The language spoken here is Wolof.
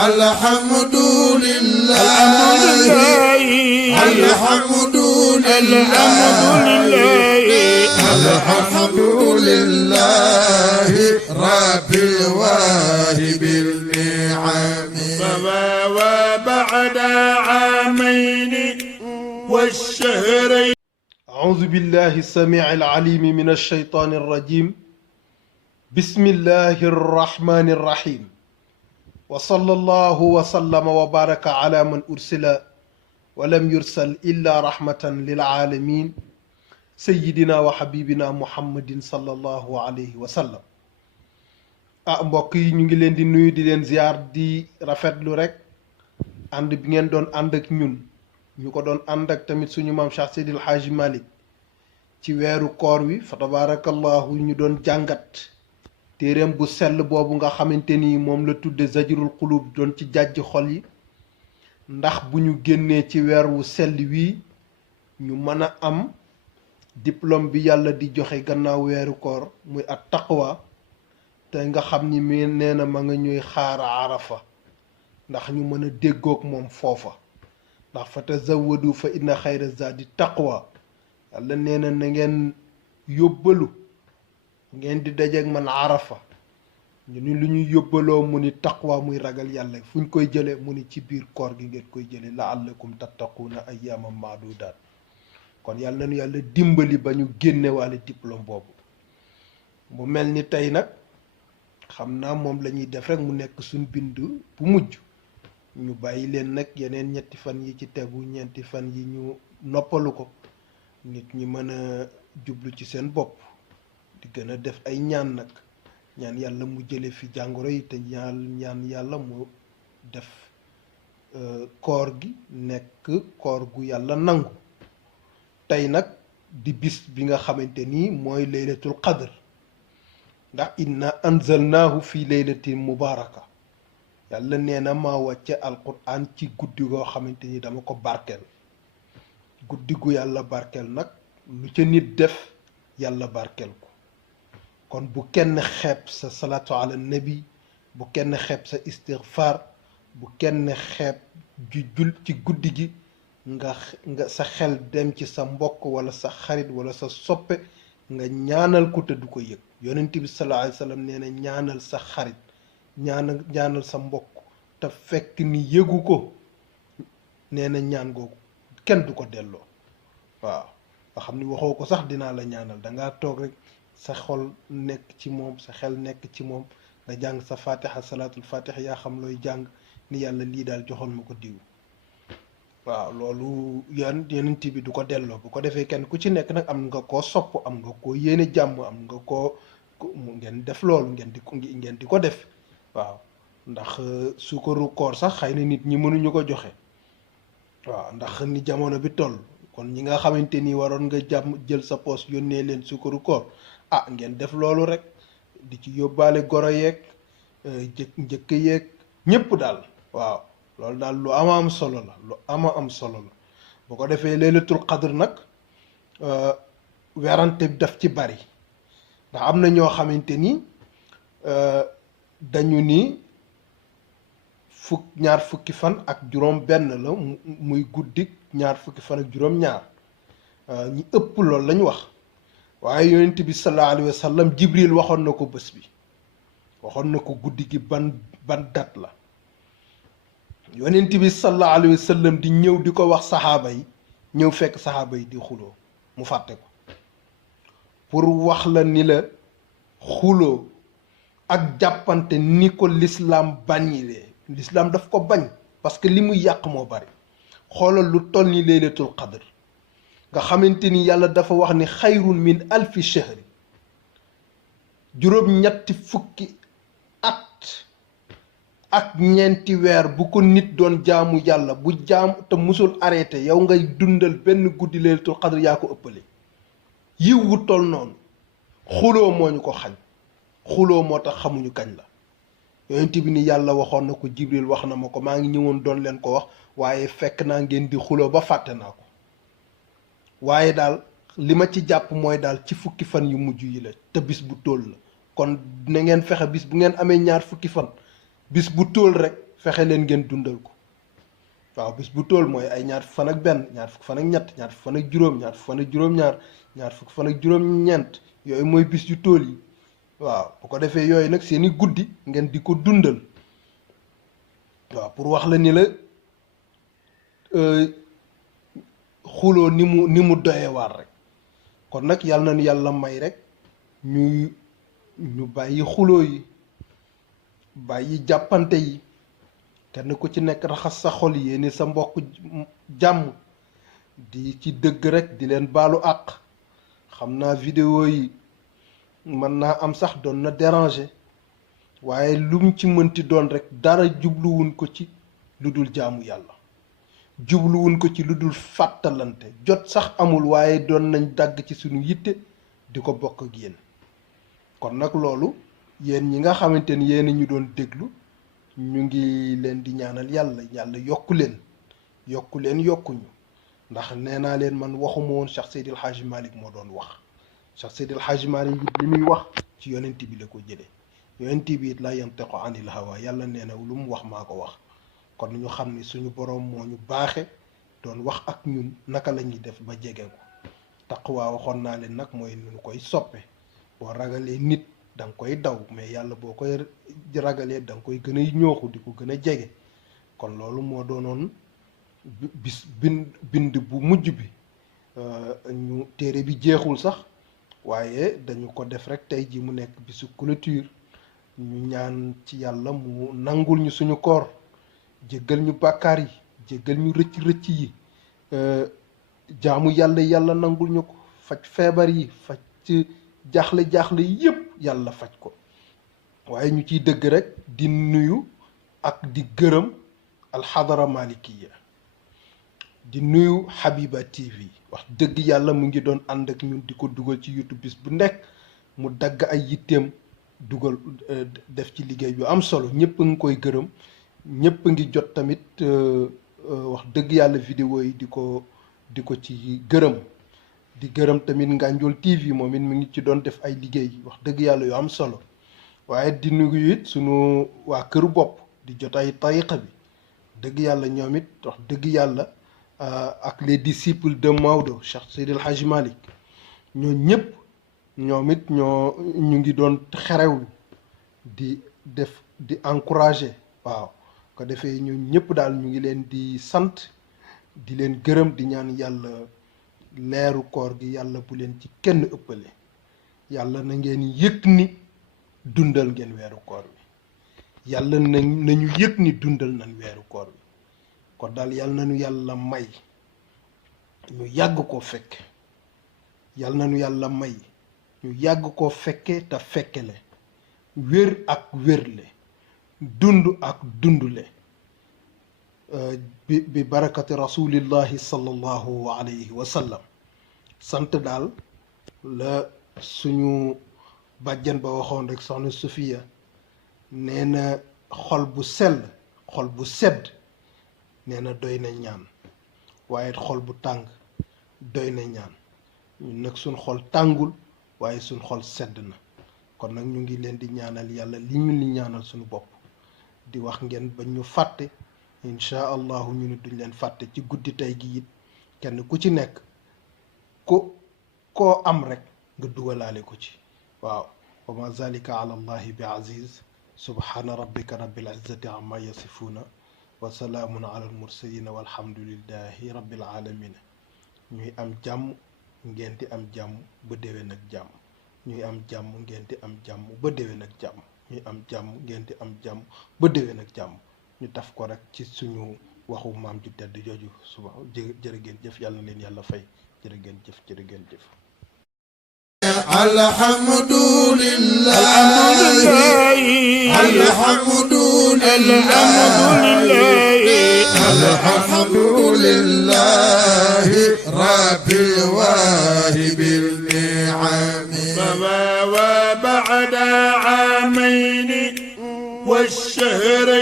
الحمد لله الحمد لله رب الواهب النعم وبعد عامين والشهرين. أعوذ بالله السميع العليم من الشيطان الرجيم. بسم الله الرحمن الرحيم. وصلى الله وسلم وبارك على من أرسل ولم يرسل إلا رحمة للعالمين سيدنا وحبيبنا محمد صلى الله عليه وسلم. mbokk yi ñu ngi leen di nuyu di leen ziar di rafetlu rek ànd bi ngeen doon ànd ak ñun ñu ko doon ànd ak tamit suñu maam Cheikh Seydil Hadji Malick ci weeru koor wi fa tabarakallahu ñu doon jàngat téereem bu sell boobu nga xamante ni moom la tudde Zajrul Qulub doon ci jàjj xol yi ndax bu ñu génnee ci weer wu sell wii ñu mën a am diplôme bi yàlla di joxe gannaaw weeru koor muy at taqwa te nga xam ni mi nee na ma nga ñuy xaar arafa ndax ñu mën a déggoog moom foofa ndax fa tazawwadu fa inna xayra zaadi taqwa yàlla nee na na ngeen yóbbalu ngeen di dajeeg man arafa ñu ni lu ñuy yóbbaloo mu ni taqwa muy ragal yàlla fu ñu koy jële mu ni ci biir koor gi ngeen koy jële la'allakum tattaquuna ayyaaman ma'duudaat kon yàlla nañu yàlla dimbali ba ñu génne waale diplôme boobu mu mel ni tey nag xam naa moom la ñuy def rek mu nekk suñ bind bu mujj ñu bàyyi leen nag yeneen ñetti fan yi ci tegu ñeenti fan yi ñu noppalu ko nit ñi mën a jublu ci seen bopp di gën a def ay ñaan nag ñaan yàlla mu jële fi jàngoro yi te ñaan yàlla mu def koor gi nekk koor gu yàlla nangu tey nag di bis bi nga xamante ni mooy laylatul qadr ndax inna anzalnaahu fi laylatin mubaraka yàlla nee na maa wàcce alquran ci guddi goo xamante ni dama ko barkeel guddi gu yàlla barkeel nag lu ca nit def yàlla barkeel ko kon bu kenn xeeb sa salaatu ala nabi bu kenn xeeb sa istighfar bu kenn xeeb jul ci guddi gi nga sa xel dem ci sa mbokk wala sa xarit wala sa soppe nga ñaanal ko te du ko yëg yonent bi sallallahu alayhi wa sallam nee na ñaanal sa xarit ñaanal sa mbokk te fekk ni yëgu ko nee na ñaan googu kenn du ko delloo waaw nga xam ni waxoo ko sax dinaa la ñaanal dangaa toog rek sa xol nekk ci moom sa xel nekk ci moom nga jàng sa fatiha salaatul fatiha yaa xam looy jàng ni yàlla lii daal joxoon ma ko diw waaw loolu yonent bi du ko delloo bu ko defee kenn ku ci nekk nag am nga koo sopp am nga koo yéene jàmm am nga koo ngeen def loolu ngeen di ko def waaw ndax suukaru koor sax xëy na nit ñi mënuñu ko joxe waaw ndax ni jamono bi toll kon ñi nga xamante ni waroon nga jël sa poos yónnee leen suukaru koor ngeen def loolu rek di ci yóbbaale goro yeeg njëkk yeeg ñépp daal waaw loolu daal lu am solo la lu am solo la bu ko defee laylatul qadr nag werante bi daf ci bari ndax am na ñoo xamante ni dañu ni ñaar fukki fan ak juróom benn la muy guddik ñaar fukki fan ak juróom ñaar ñi ëpp loolu lañ wax waaye yonent bi sallallahu alayhi wa sallam jibril waxoon na ko bés bi waxoon na ko guddi gi ban dat la yonent bi sallallahu alayhi wa sallam di ñëw di ko wax saxaaba yi ñëw fekk saxaaba yi di xuloo mu fàtte ko pour wax la ni la xuloo ak jàppante ni ko l'islam bañilee l'islam daf ko bañ parce que li muy yàq moo bari xoolal lu toll ni laylatul qadr nga xamante ni yàlla dafa wax ni xayrun min alfi shahri juróom-ñetti fukki at ak ñeenti weer bu ko nit doon jaamu yàlla bu jaam te musul arrêté yow ngay dundal benn guddi laylatul qadr yaa ko ëppale yiw wu toll noonu xuloo moo ñu ko xañ xuloo moo tax xamuñu kañ la yonent bi ni yàlla waxoon na ko jibril wax na ma ko maa ngi ñëwoon doon leen ko wax waaye fekk naa ngeen di xuloo ba fàtte naa ko waaye daal li ma ci jàpp mooy daal ci fukki fan yu mujj yi la te bis bu tóol la kon na ngeen fexe bis bu ngeen amee ñaar fukki fan bis bu tóol rek fexe leen ngeen dundal ko waaw bis bu tool mooy ay ñaar fukk fan ak benn ñaar fukk fan ak ñett ñaar fukk fan ak juróom ñaar fukk fan ak juróom-ñaar ñaar fukk fan ak juróom-ñeent yooyu mooy bis yu tool yi waaw bu ko defee yooyu nag seeni guddi ngeen di ko dundal waaw pour wax la ni la xuloo ni mu doyee waar rek kon nag yàlla na nu yàlla may rek ñu bàyyi xuloo yi bàyyi jàppante yi kenn ku ci nekk raxas sa xol yéene sa mbokk jàmm di ci dëgg rek di leen baalu àq xam naa vidéo yi mën naa am sax doon na déranger waaye lum ci mënti doon rek dara jubluwuñ ko ci lu dul jaamu yàlla jubluwuñ ko ci lu dul fàttalante jot sax amul waaye doon nañ dagg ci suñu yitte di ko bokk ak yéen kon nag loolu yéen ñi nga xamante ni yéen ñu doon déglu ñu ngi leen di ñaanal yàlla yokku leen yokkuñu ndax nee naa leen man waxuma woon Cheikh Seydil Hadji Malick moo doon wax Cheikh Seydil Hadji Malick li muy wax ci yonent bi la ko jëlee yonent bi it la yantiqu anil hawa yàlla nee na lu mu wax maa ko wax kon ñu xam ni suñu boroom moo ñu baaxe doon wax ak ñun naka la ñuy def ba jege ko taqwa waxoon naa leen nag mooy nu koy soppe boo ragalee nit da nga koy daw mais yàlla boo koy ragalee da nga koy gën a ñooxu di ko gën a jege kon loolu moo doonoon bind bu mujj bi ñu téere bi jeexul sax waaye dañu ko def rek tey ji mu nekk bisu clôture ñu ñaan ci yàlla mu nangul ñu suñu koor jéggal ñu bàkkaar yi jéggal ñu rëcc yi jaamu yàlla nangul ñu ko faj feebar yi faj ci jaaxle yépp yàlla faj ko waaye ñu ciy dëgg rek di nuyu ak di gërëm alxadara malikiya di nuyu Habiba TV wax dëgg yàlla mu ngi doon ànd ak ñun di ko dugal ci YouTube bis bu nekk mu dagg ay yitteem dugal def ci liggéey yu am solo ñëpp a ngi koy gërëm ñëpp a ngi jot tamit wax dëgg yàlla vidéo yi di ko ci gërëm di gërëm tamit Nganjol TV moom it mu ngi ci doon def ay liggéey wax dëgg yàlla yu am solo waaye di nuyu it sunu waa këru bopp di jot ay tariqa bi dëgg yàlla ñoom it wax dëgg yàlla ak les disciples de Maodo Cheikh Seydil Hadji Malick ñoo ñëpp ñoom it ñu ngi doon xerewlu di def di encourager waaw ko defee ñu ñëpp daal ñu ngi leen di sant di leen gërëm di ñaan yàlla leeru koor gi yàlla bu leen ci kenn ëppale yàlla na ngeen yëg ni dundal ngeen weeru koor bi yàlla nañu yëg ni dundal nañ weeru koor bi kon daal yàlla nañu yàlla may ñu yàgg koo fekke yàlla nañu yàlla may ñu yàgg koo fekke te fekkele wér ak wérle dund ak dundle bi barakati rasulillahi sallallahu alayhi wa sallam sant daal la suñu bàjjan ba waxoon rek soxna Sofiya nee na xol bu sell xol bu sedd nee na doy na ñaan waaye xol bu tàng doy na ñaan ñun nag suñ xol tàngul waaye suñ xol sedd na kon nag ñu ngi leen di ñaanal yàlla li ñu li ñaanal suñu bopp di wax ngeen ba ñu fàtte incha allahu ñu ne duñ leen fàtte ci guddi tey gi it kenn ku ci nekk koo am rek nga dugalaale ko ci waaw wa ma zalika ala allahi bi aziz subhana rabbika rabbil izzati amma yasifuna wa salaamun ala al mursalina walhamdulillahi rabbil alamin ñuy am jàmm ngeen di am jàmm ba déwén ak jàmm ñuy am jàmm ngeen di am jàmm ba déwén ak jàmm ñuy am jàmm ngeen di am jàmm ba déwén ak jàmm ñu taf ko rek ci suñu waxu maam ju tedd jooju suba jërë ngeen jëf yàlla na leen yàlla fay jërë ngeen jëf jërë ngeen jëf alhamdulillahi rabbil wahibil ni'am وبعد عامين والشهرين